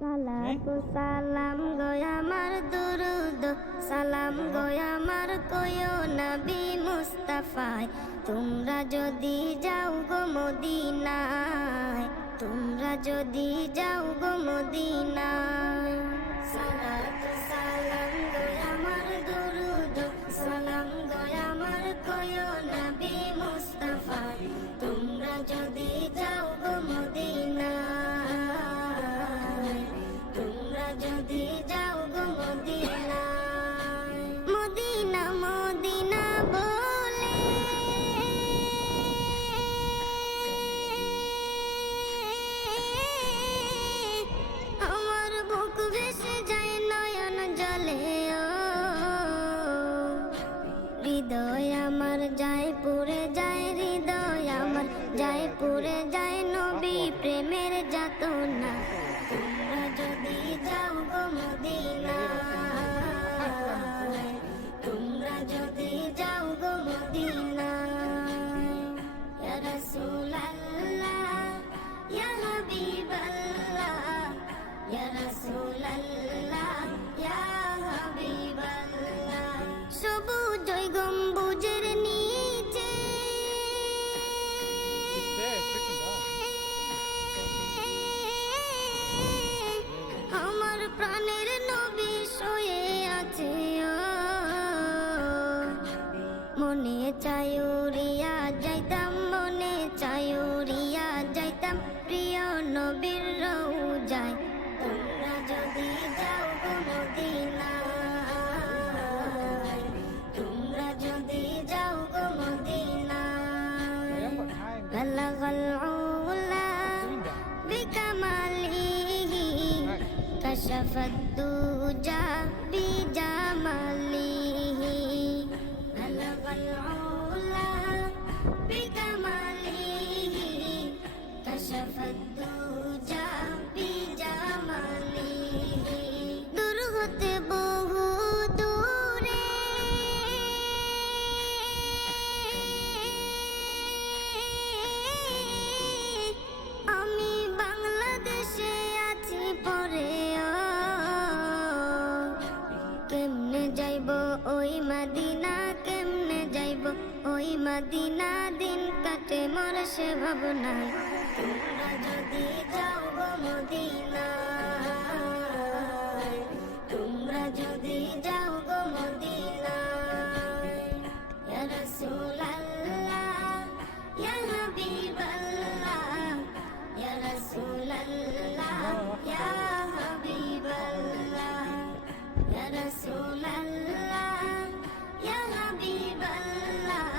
সালাতু সালাম গো আমার দুরুদ সালাম গো আমার কয়ো নবী মুস্তাফায় তোমরা যদি যাও গো মদিনায় তোমরা যদি যাও গো মদিনায় সালাতু সালাম গো আমার দুরুদ সালাম গো আমার কয়ো নবী মুস্তাফায় তোমরা যদি যাও গো মদিনায় তোমরা যদি যাও গো মদিনায় মদিনা মদিনা বলে আমার বুক ভেসে যায় নয়ন জলে ও হৃদয় আমার যায় পুরে যায় হৃদয় আমার যায় পুরে যায় নবী প্রেমের যাতনা তোমরা যদি যাও গো মদিনায় তোমরা যদি যাও গো মদিনায় ইয়া রাসূলুল্লাহ ইয়া হাবিবাল্লাহ ইয়া রাসূলুল্লাহ ইয়া হাবিবাল্লাহ সবুজ গম্বুজের নিচে আমার প্রাণের নবী শুয়ে আছে মনে চাই উড়িয়া যাইতাম মনে চাই উড়িয়া যাইতাম প্রিয় নবীর রওজায় তোমরা যদি যাও গো মদিনায় তোমরা যদি যাও গো মদিনায় বালাগাল উলা বিকামালিহি কাশাফাদ দুজা বিজামালিহি বালাগাল উলা বিকামালিহি কাশাফাদ দুজা বিজামালিহি দূর হতে বহু দূরে আমি বাংলাদেশে আছি পরে কেমনে যাইব ওই মদিনা কেমনে যাইব ওই মদিনা দিন কাটে মোর সে ভাবনায় তোমরা যদি যাও গো মদিনায় তোমরা যদি যাও গো মদিনায় ইয়া রাসূলুল্লাহ ইয়া হাবিবাল্লাহ ইয়া রাসূলুল্লাহ ইয়া হাবিবাল্লাহ ইয়া রাসূলুল্লাহ ইয়া হাবিবাল্লাহ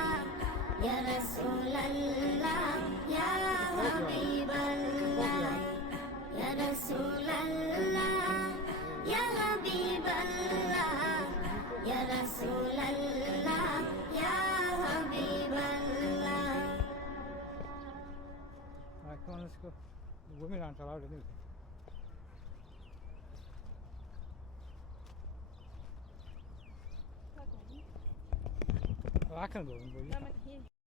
ইয়া রাসূলুল্লাহ ইয়া হাবিবাল্লাহ ইয়া রাসূলুল্লাহ ইয়া হাবিবাল্লাহ ইয়া রাসূলুল্লাহ ইয়া হাবিবাল্লাহ Come on, let's go. Women aren't allowed anyway. I can go, but you can't.